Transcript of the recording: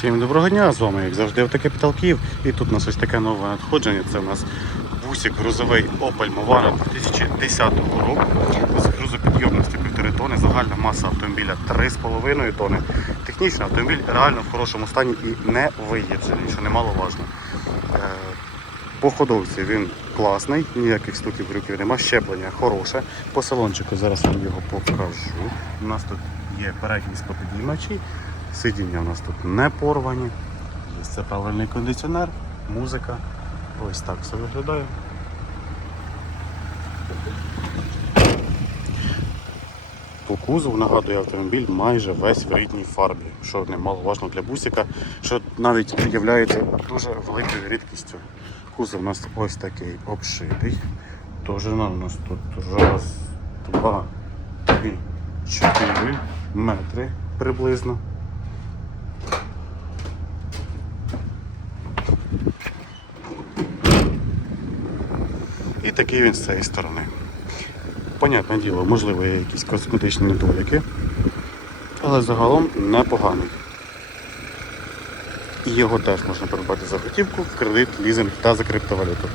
Всім доброго дня, з вами, як завжди, Автокапітал Київ. І тут у нас ось таке нове надходження. Це у нас бусик грузовий Opel Movara 2010 року з грузопідйомністю 1,5 тонни, загальна маса автомобіля 3,5 тонни. Технічний автомобіль реально в хорошому стані і не виїджений, що немаловажно. Е, По ходовці він класний, ніяких стуків брюків нема, щеплення хороше. По салончику зараз вам його покажу. У нас тут є передні склопідіймачі, сидіння у нас тут не порвані. Це правильний кондиціонер, музика. Ось так все виглядає. По кузову нагадує автомобіль майже весь в рідній фарбі, що немаловажно для бусика, що навіть є дуже великою рідкістю. Кузов у нас ось такий обшитий. Довжина у нас тут раз, два, три, чотири метри приблизно. І такий він з цієї сторони. Понятне діло, можливо, є якісь косметичні недоліки, але загалом непоганий. Його теж можна придбати за готівку, в кредит, лізинг та за криптовалюту.